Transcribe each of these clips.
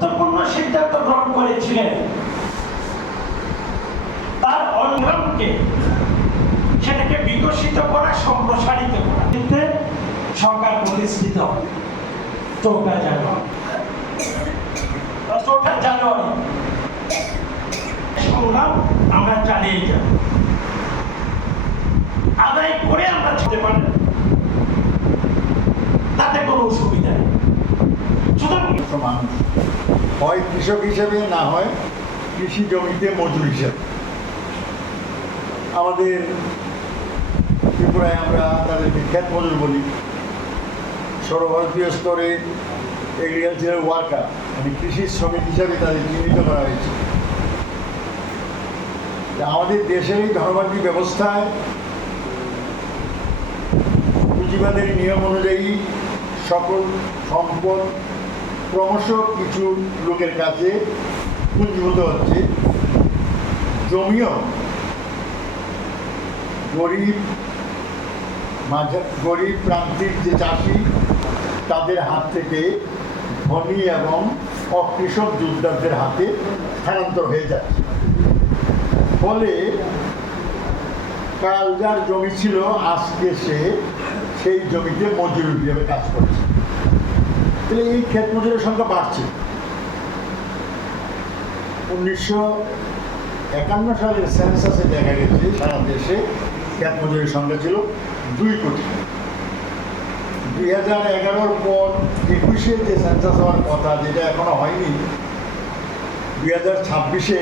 গুরুত্বপূর্ণ সিদ্ধান্ত গ্রহণ করেছিলেন তার অঙ্গনকে সেটাকে বিকশিত করা, সম্প্রসারিত করা। সরকার প্রতিষ্ঠিত 4 জানুয়ারি সংগ্রাম আমরা চালিয়ে যাব, আদায় করে আমরা যেতে পারি, তাতে কোনো অসুবিধা নেই। মানুষ হয় কৃষক হিসেবে, না হয় কৃষি জমিতে মজুর হিসেবে। আমাদের ত্রিপুরায় আমরা তাদেরকে ক্ষেত মজুর বলি। সর্বভারতীয় স্তরে এগ্রিকালচারাল ওয়ার্কার, মানে কৃষি শ্রমিক হিসাবে তাদের চিহ্নিত করা হয়েছে। আমাদের দেশের এই ধনবাদী ব্যবস্থায় পুঁজিবাদের নিয়ম অনুযায়ী সকল সম্পদ ক্রমশ কিছু লোকের কাছে পুঞ্জীভূত হচ্ছে। জমিও গরিব প্রান্তিক যে চাষি তাদের হাত থেকে ধনী এবং অকৃষক যোদ্ধাদের হাতে স্থানান্তর হয়ে যাচ্ছে। ফলে কাল যার জমি ছিল, আজকে সে সেই জমিতে মজুর হিসেবে কাজ করছে। তাহলে এই ক্ষেত মজুরের সংখ্যা বাড়ছে। 1951 সালের সেন্সাসে দেখা গেছে সারা দেশে ক্ষেত মজুরের সংখ্যা ছিল 2 কোটি। 2011 পর 21-এ যে সেন্সাস হওয়ার কথা, যেটা এখনো হয়নি, 2026-এ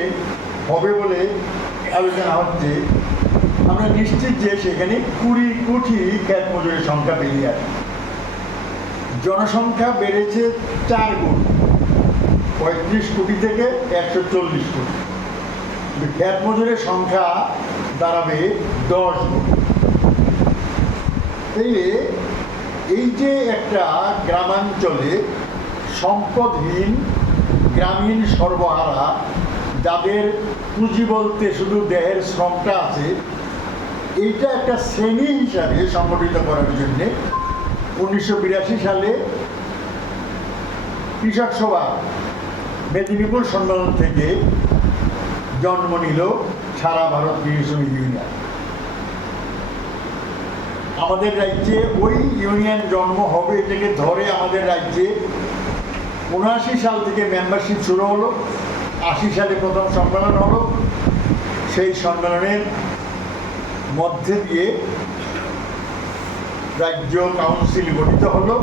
হবে বলে আলোচনা হচ্ছে। আমরা নিশ্চিত যে সেখানে 20 কোটি ক্ষেত মজুরের সংখ্যা বেরিয়ে আসে। জনসংখ্যা বেড়েছে 4 গুণ, 35 কোটি থেকে 140 কোটি। ক্ষেত মজুরের সংখ্যা দাঁড়াবে 10 গুণ। এই যে একটা গ্রামাঞ্চলে সম্পদহীন গ্রামীণ সর্বহারা, যাদের পুঁজি বলতে শুধু দেহের শ্রমটা আছে, এইটা একটা শ্রেণী হিসাবে সংগঠিত করার জন্যে 1982 সালে কৃষক সভা মেদিনীপুর সম্মেলন থেকে জন্ম নিল সারা ভারত কৃষি শ্রমিক ইউনিয়ন। আমাদের রাজ্যে ওই ইউনিয়ন জন্ম হবে, এটাকে ধরে আমাদের রাজ্যে 79 সাল থেকে মেম্বারশিপ শুরু হলো। 80 সালে প্রথম সম্মেলন হলো। সেই সম্মেলনের মধ্যে দিয়ে রাজ্য কাউন্সিল গঠিত হলো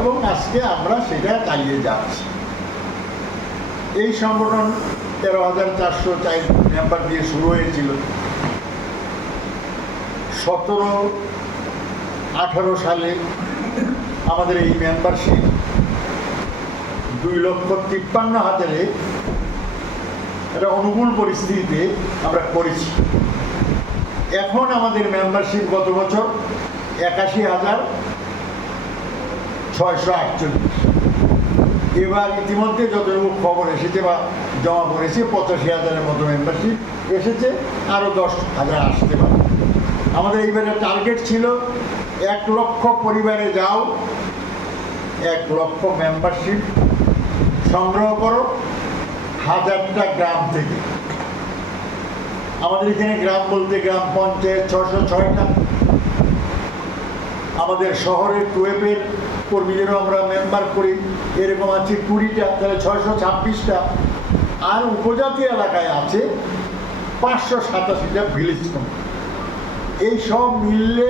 এবং আজকে আমরা সেটা চালিয়ে যাচ্ছি। এই সংগঠন 13,404 মেম্বার দিয়ে শুরু হয়েছিল। 17-18 সালে আমাদের এই মেম্বারশিপ 2,53,000-এ একটা অনুকূল পরিস্থিতিতে আমরা করেছি। এখন আমাদের মেম্বারশিপ গত বছর 81,648। এবার ইতিমধ্যে যতটুকু খবর এসেছে বা জমা পড়েছে, 85,000-এর মতো মেম্বারশিপ এসেছে, আরও 10,000 আসতে পারে। আমাদের এইবারের টার্গেট ছিল 1 লক্ষ পরিবারে যাও, 1 লক্ষ মেম্বারশিপ সংগ্রহ করো 1000টা গ্রাম থেকে। আমাদের এখানে গ্রাম বলতে গ্রাম পঞ্চায়েত 606টা। আমাদের শহরের টুয়েপের কর্মীদেরও আমরা মেম্বার করি, এরকম আছে 20টা, তাহলে 626টা। আর উপজাতি এলাকায় আছে 587টা ভিলেজ কমিটি। এই সব মিললে